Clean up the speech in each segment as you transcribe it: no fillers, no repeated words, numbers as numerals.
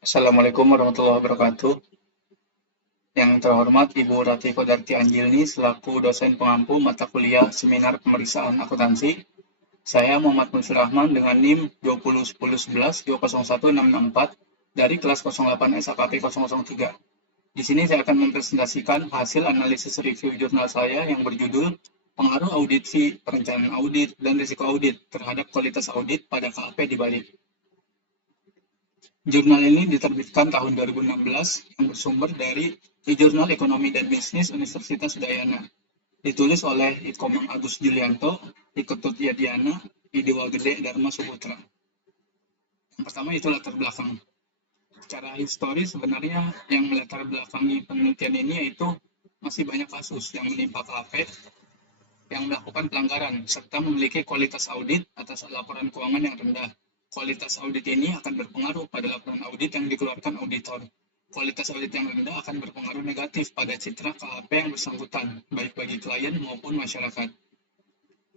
Assalamualaikum warahmatullahi wabarakatuh. Yang terhormat Ibu Rati Kodarti Anjilni selaku dosen pengampu mata kuliah Seminar Pemeriksaan Akuntansi. Saya Muhammad Munsur Rahman dengan NIM 201011201664 dari kelas 08 SAKP 003. Di sini saya akan mempresentasikan hasil analisis review jurnal saya yang berjudul Pengaruh Audit Fee, Perencanaan Audit, dan Risiko Audit terhadap Kualitas Audit pada KAP di Bali. Jurnal ini diterbitkan tahun 2016 yang bersumber dari e-Jurnal Ekonomi dan Bisnis Universitas Udayana. Ditulis oleh Ikomang Agus Julianto, Iketut Yadiana, Idewa Gede Dharma Suputra. Yang pertama itu latar belakang. Secara histori sebenarnya yang melatar belakangi penelitian ini yaitu masih banyak kasus yang menimpa KAP yang melakukan pelanggaran serta memiliki kualitas audit atas laporan keuangan yang rendah. Kualitas audit ini akan berpengaruh pada laporan audit yang dikeluarkan auditor. Kualitas audit yang rendah akan berpengaruh negatif pada citra KAP yang bersangkutan, baik bagi klien maupun masyarakat.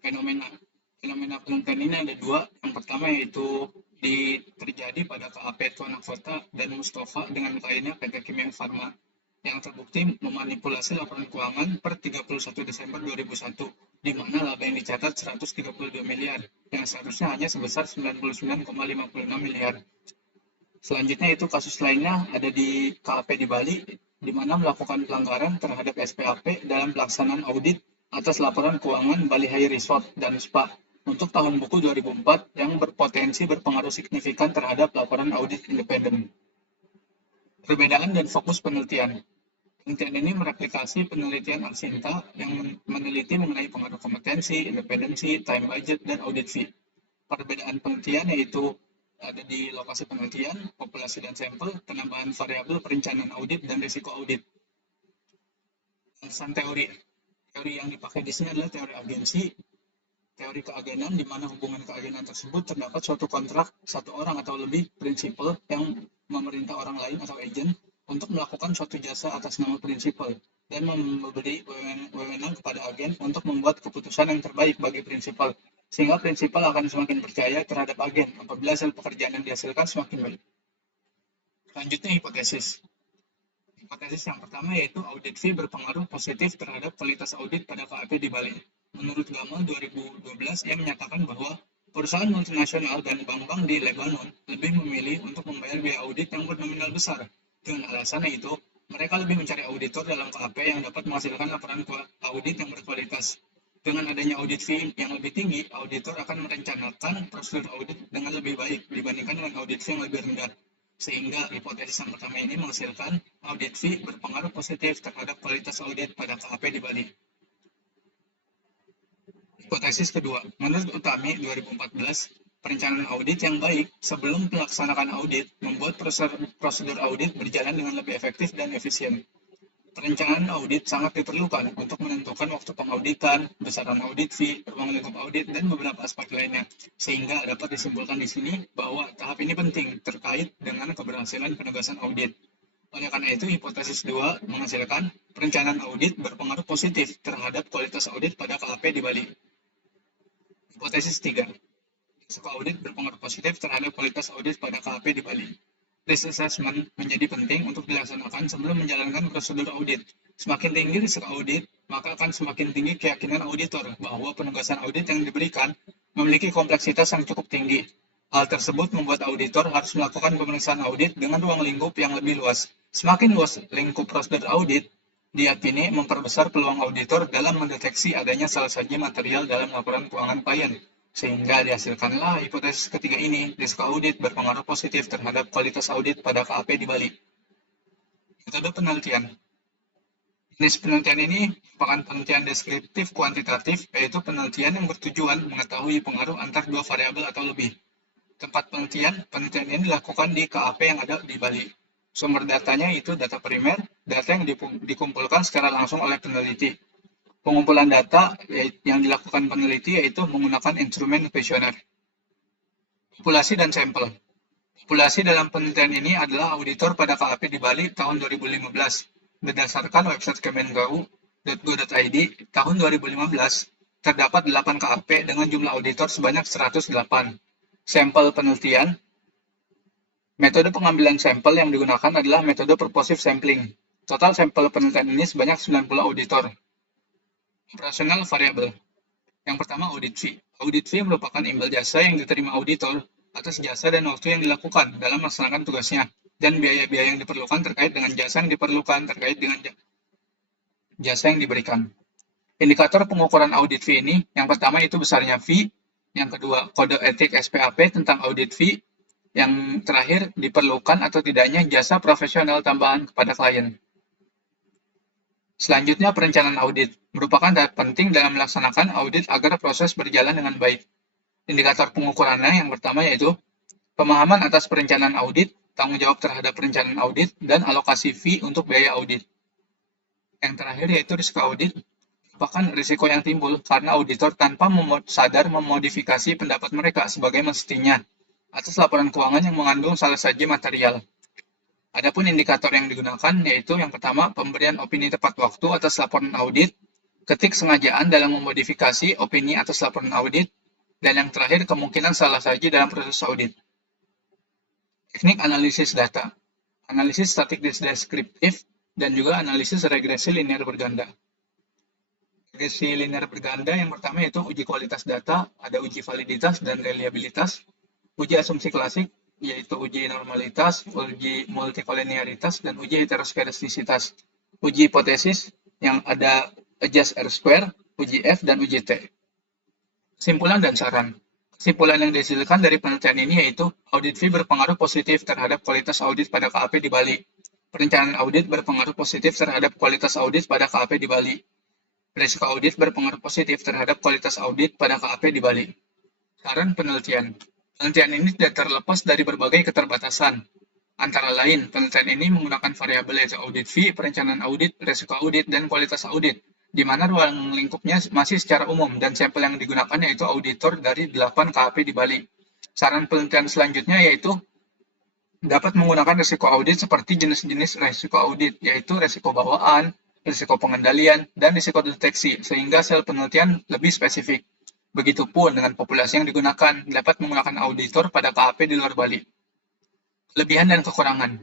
Fenomena penelitian ini ada dua. Yang pertama yaitu terjadi pada KAP Tuan Kota dan Mustafa dengan kliennya PT Kimia Farma yang terbukti memanipulasi laporan keuangan per 31 Desember 2001, di mana laba yang dicatat 132 miliar, yang seharusnya hanya sebesar 99,56 miliar. Selanjutnya itu kasus lainnya ada di KAP di Bali, di mana melakukan pelanggaran terhadap SPAP dalam pelaksanaan audit atas laporan keuangan Bali High Resort dan Spa untuk tahun buku 2004 yang berpotensi berpengaruh signifikan terhadap laporan audit independen. Perbedaan dan fokus penelitian. Penelitian ini mereplikasi penelitian Arsinta yang meneliti mengenai pengaruh kompetensi, independensi, time budget, dan audit fee. Perbedaan penelitian yaitu ada di lokasi penelitian, populasi dan sampel, penambahan variabel perencanaan audit, dan risiko audit. Alasan teori. Teori yang dipakai di sini adalah teori agensi, teori keagenan, di mana hubungan keagenan tersebut terdapat suatu kontrak satu orang atau lebih prinsipal yang memerintah orang lain atau agent untuk melakukan suatu jasa atas nama prinsipal dan memberi wewenang kepada agen untuk membuat keputusan yang terbaik bagi prinsipal, sehingga prinsipal akan semakin percaya terhadap agen apabila hasil pekerjaan yang dihasilkan semakin baik. Selanjutnya hipotesis. Hipotesis yang pertama yaitu audit fee berpengaruh positif terhadap kualitas audit pada KAP di Bali. Menurut Gamal 2012, ia menyatakan bahwa perusahaan multinasional dan bank-bank di Lebanon lebih memilih untuk membayar biaya audit yang bernominal besar. Dengan alasan itu, mereka lebih mencari auditor dalam KAP yang dapat menghasilkan laporan audit yang berkualitas. Dengan adanya audit fee yang lebih tinggi, auditor akan merencanakan prosedur audit dengan lebih baik dibandingkan dengan audit fee yang lebih rendah. Sehingga hipotesis yang pertama ini menghasilkan audit fee berpengaruh positif terhadap kualitas audit pada KAP di Bali. Hipotesis kedua, menurut Utami 2014, perencanaan audit yang baik sebelum melaksanakan audit membuat prosedur audit berjalan dengan lebih efektif dan efisien. Perencanaan audit sangat diperlukan untuk menentukan waktu pengauditan, besaran audit fee, ruang lingkup audit, dan beberapa aspek lainnya. Sehingga dapat disimpulkan di sini bahwa tahap ini penting terkait dengan keberhasilan penugasan audit. Oleh karena itu, hipotesis 2 menghasilkan perencanaan audit berpengaruh positif terhadap kualitas audit pada KAP di Bali. Hipotesis 3. Risiko audit berpengaruh positif terhadap kualitas audit pada KAP di Bali. Risk assessment menjadi penting untuk dilaksanakan sebelum menjalankan prosedur audit. Semakin tinggi risiko audit, maka akan semakin tinggi keyakinan auditor bahwa penugasan audit yang diberikan memiliki kompleksitas yang cukup tinggi. Hal tersebut membuat auditor harus melakukan pemeriksaan audit dengan ruang lingkup yang lebih luas. Semakin luas lingkup prosedur audit, diyakini memperbesar peluang auditor dalam mendeteksi adanya salah satu material dalam laporan keuangan klien. Sehingga dihasilkanlah hipotesis ketiga ini, risiko audit berpengaruh positif terhadap kualitas audit pada KAP di Bali. Metode penelitian. Jenis penelitian ini merupakan penelitian deskriptif kuantitatif, yaitu penelitian yang bertujuan mengetahui pengaruh antar dua variabel atau lebih. Tempat penelitian ini dilakukan di KAP yang ada di Bali. Sumber datanya itu data primer, data yang dikumpulkan secara langsung oleh peneliti. Pengumpulan data yang dilakukan peneliti yaitu menggunakan instrumen kuesioner. Populasi dan sampel. Populasi dalam penelitian ini adalah auditor pada KAP di Bali tahun 2015. Berdasarkan website kemengu.go.id, tahun 2015 terdapat 8 KAP dengan jumlah auditor sebanyak 108. Sampel penelitian Metode pengambilan sampel yang digunakan adalah metode purposive sampling. Total sampel penelitian ini sebanyak 90 auditor. Operasional variabel. Yang pertama, audit fee. Audit fee merupakan imbal jasa yang diterima auditor atas jasa dan waktu yang dilakukan dalam melaksanakan tugasnya, dan biaya-biaya yang diperlukan terkait dengan jasa yang diperlukan terkait dengan jasa yang diberikan. Indikator pengukuran audit fee ini, yang pertama itu besarnya fee, yang kedua kode etik SPAP tentang audit fee, yang terakhir diperlukan atau tidaknya jasa profesional tambahan kepada klien. Selanjutnya, perencanaan audit merupakan tahap penting dalam melaksanakan audit agar proses berjalan dengan baik. Indikator pengukurannya yang pertama yaitu pemahaman atas perencanaan audit, tanggung jawab terhadap perencanaan audit, dan alokasi fee untuk biaya audit. Yang terakhir yaitu risiko audit, merupakan risiko yang timbul karena auditor tanpa sadar memodifikasi pendapat mereka sebagai mestinya atas laporan keuangan yang mengandung salah saja material. Adapun indikator yang digunakan yaitu yang pertama, pemberian opini tepat waktu atas laporan audit, ketiksengajaan dalam memodifikasi opini atas laporan audit, dan yang terakhir, kemungkinan salah saja dalam proses audit. Teknik analisis data, analisis statik deskriptif, dan juga analisis regresi linear berganda. Regresi linear berganda yang pertama yaitu uji kualitas data, ada uji validitas dan reliabilitas, uji asumsi klasik, yaitu uji normalitas, uji multikolinearitas, dan uji heteroskedastisitas. Uji hipotesis yang ada adjust R-square, uji F, dan uji T. Kesimpulan dan saran. Kesimpulan yang dihasilkan dari penelitian ini yaitu audit fee berpengaruh positif terhadap kualitas audit pada KAP di Bali. Perencanaan audit berpengaruh positif terhadap kualitas audit pada KAP di Bali. Risiko audit berpengaruh positif terhadap kualitas audit pada KAP di Bali. Saran penelitian. Penelitian ini tidak terlepas dari berbagai keterbatasan. Antara lain, penelitian ini menggunakan variabel yaitu audit fee, perencanaan audit, risiko audit, dan kualitas audit, di mana ruang lingkupnya masih secara umum, dan sampel yang digunakan yaitu auditor dari 8 KAP di Bali. Saran penelitian selanjutnya yaitu dapat menggunakan risiko audit seperti jenis-jenis risiko audit, yaitu risiko bawaan, risiko pengendalian, dan risiko deteksi, sehingga sel penelitian lebih spesifik. Begitupun dengan populasi yang digunakan, dapat menggunakan auditor pada KAP di luar Bali. Kelebihan dan kekurangan.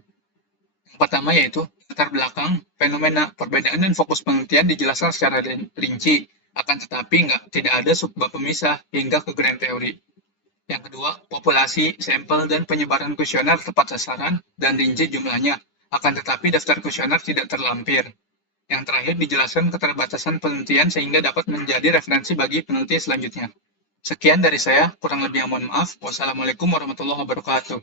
Yang pertama yaitu latar belakang, fenomena, perbedaan dan fokus penelitian dijelaskan secara rinci, akan tetapi tidak ada subbab pemisah hingga ke grand teori. Yang kedua, populasi, sampel, dan penyebaran kuesioner tepat sasaran dan rinci jumlahnya, akan tetapi daftar kuesioner tidak terlampir. Yang terakhir, dijelaskan keterbatasan penelitian sehingga dapat menjadi referensi bagi peneliti selanjutnya. Sekian dari saya, kurang lebih mohon maaf. Wassalamualaikum warahmatullahi wabarakatuh.